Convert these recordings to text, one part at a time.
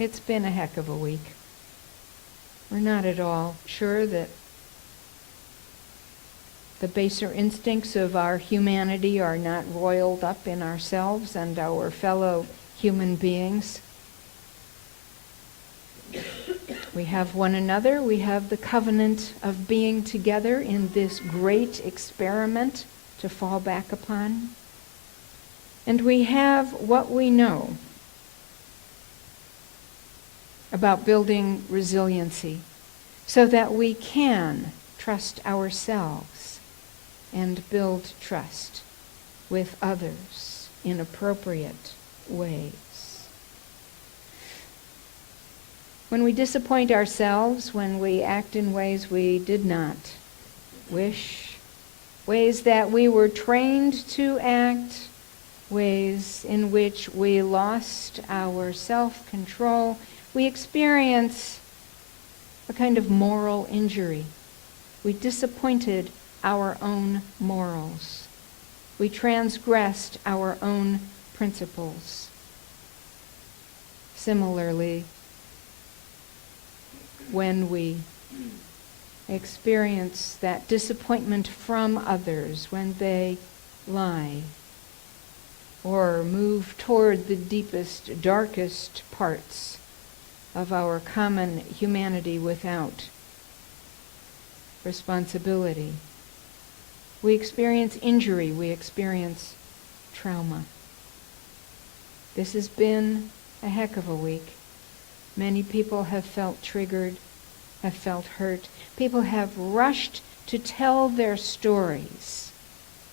It's been a heck of a week. We're not at all sure that the baser instincts of our humanity are not roiled up in ourselves and our fellow human beings. We have one another. We have the covenant of being together in this great experiment to fall back upon. And we have what we know about building resiliency so that we can trust ourselves and build trust with others in appropriate ways. When we disappoint ourselves, when we act in ways we did not wish, ways that we were trained to act, ways in which we lost our self-control, we experience a kind of moral injury. We disappointed our own morals. We transgressed our own principles. Similarly, when we experience that disappointment from others, when they lie or move toward the deepest, darkest parts of our common humanity without responsibility, we experience injury, we experience trauma. This has been a heck of a week. Many people have felt triggered, have felt hurt. People have rushed to tell their stories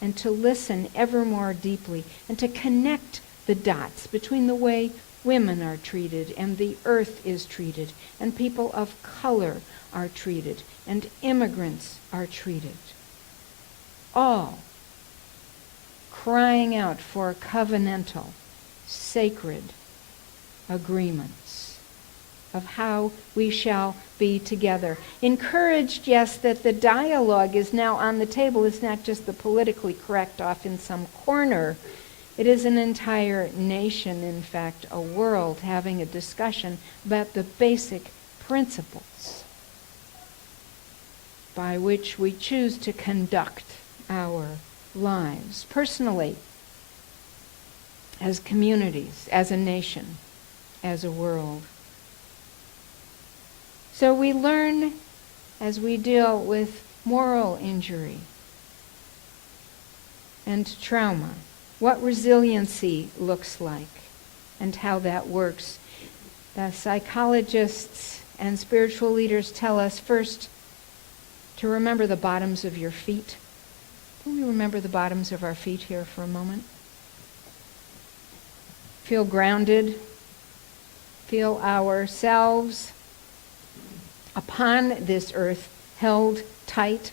and to listen ever more deeply and to connect the dots between the way women are treated and the earth is treated and people of color are treated and immigrants are treated. All crying out for covenantal, sacred agreements of how we shall be together. Encouraged, yes, that the dialogue is now on the table. It's not just the politically correct off in some corner. It is an entire nation, in fact, a world, having a discussion about the basic principles by which we choose to conduct our lives, personally, as communities, as a nation, as a world. So we learn as we deal with moral injury and trauma what resiliency looks like and how that works. The psychologists and spiritual leaders tell us first to remember the bottoms of your feet. Can we remember the bottoms of our feet here for a moment? Feel grounded. Feel ourselves upon this earth, held tight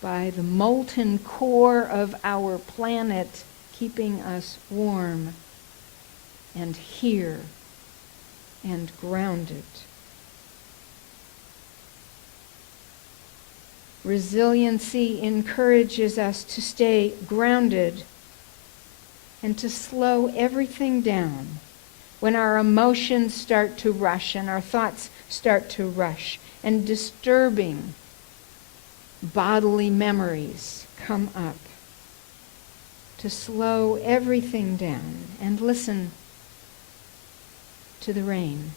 by the molten core of our planet, keeping us warm and here and grounded. Resiliency encourages us to stay grounded and to slow everything down when our emotions start to rush and our thoughts start to rush and disturbing bodily memories come up. To slow everything down and listen to the rain.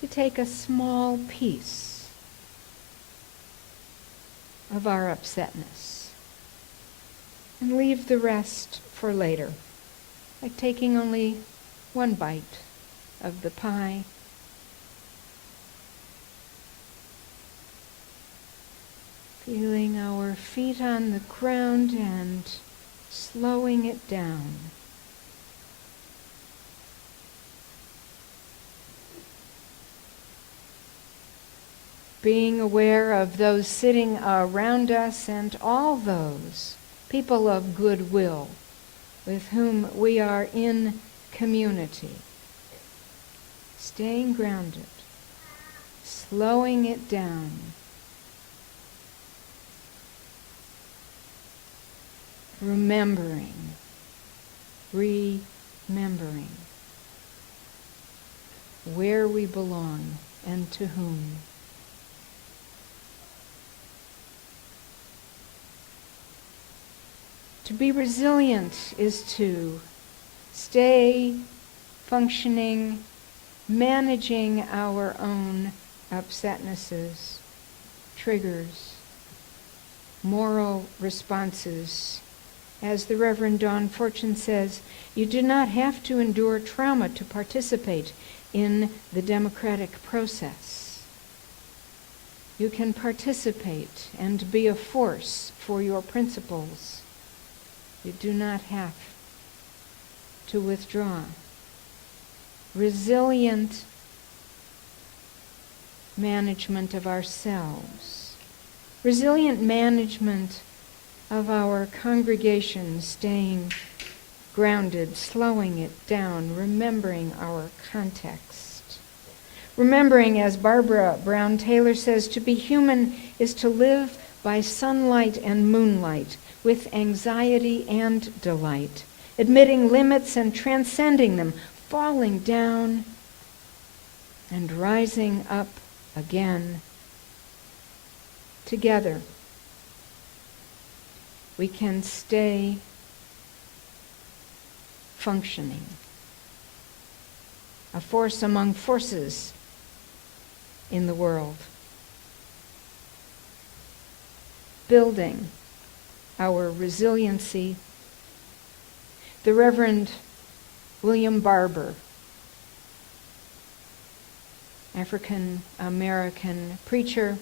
To take a small piece of our upsetness and leave the rest for later, like taking only one bite of the pie. Feeling our feet on the ground and slowing it down. Being aware of those sitting around us and all those people of goodwill with whom we are in community. Staying grounded, slowing it down. remembering where we belong and to whom. To be resilient is to stay functioning, managing our own upsetnesses, triggers, moral responses. As the Reverend Don Fortune says, you do not have to endure trauma to participate in the democratic process. You can participate and be a force for your principles. You do not have to withdraw. Resilient management of ourselves. Resilient management of our congregation, staying grounded, slowing it down, remembering our context. Remembering, as Barbara Brown Taylor says, to be human is to live by sunlight and moonlight, with anxiety and delight, admitting limits and transcending them, falling down and rising up again. Together, we can stay functioning, a force among forces in the world, building our resiliency. The Reverend William Barber, African-American preacher,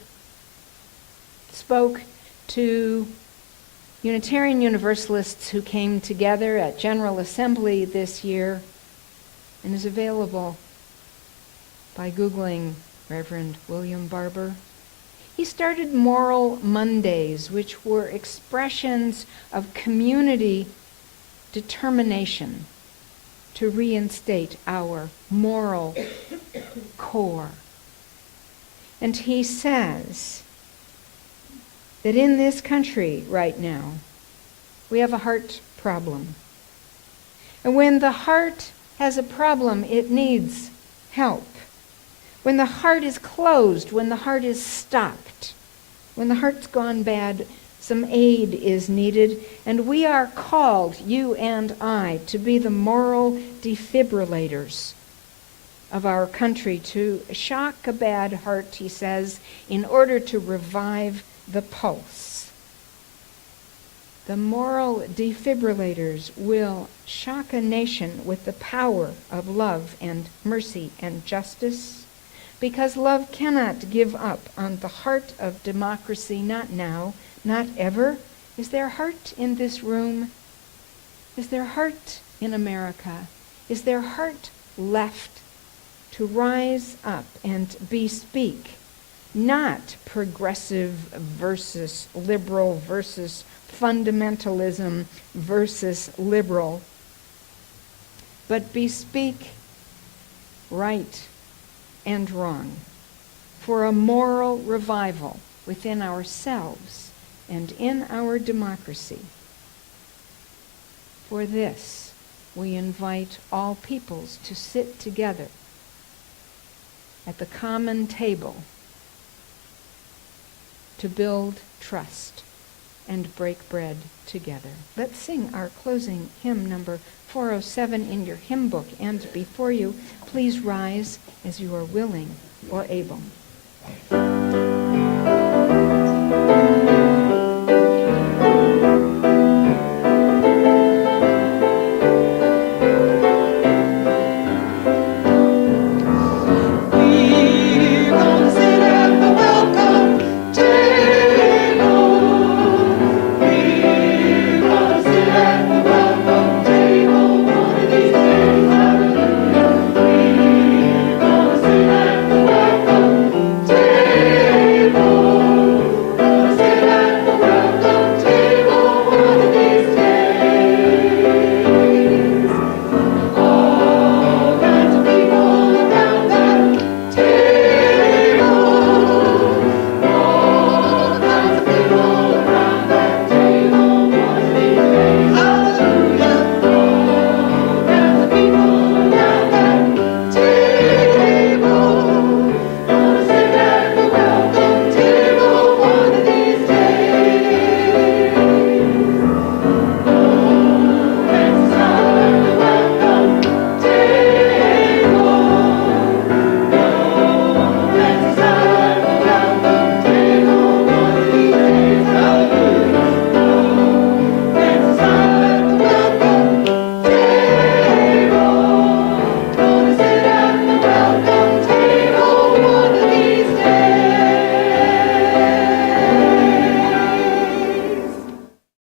spoke to Unitarian Universalists who came together at General Assembly this year, and is available by Googling Reverend William Barber. He started Moral Mondays, which were expressions of community determination to reinstate our moral core. And he says that in this country right now, we have a heart problem. And when the heart has a problem, it needs help. When the heart is closed, when the heart is stopped, when the heart's gone bad, some aid is needed, and we are called, you and I, to be the moral defibrillators of our country, to shock a bad heart, he says, in order to revive the pulse. The moral defibrillators will shock a nation with the power of love and mercy and justice, because love cannot give up on the heart of democracy, not now, not ever. Is there heart in this room? Is there heart in America? Is there heart left to rise up and bespeak not progressive versus liberal versus fundamentalism versus liberal, but bespeak right and wrong for a moral revival within ourselves and in our democracy? For this, we invite all peoples to sit together at the common table to build trust and break bread together. Let's sing our closing hymn, number 407 in your hymn book. And before you, please rise as you are willing or able.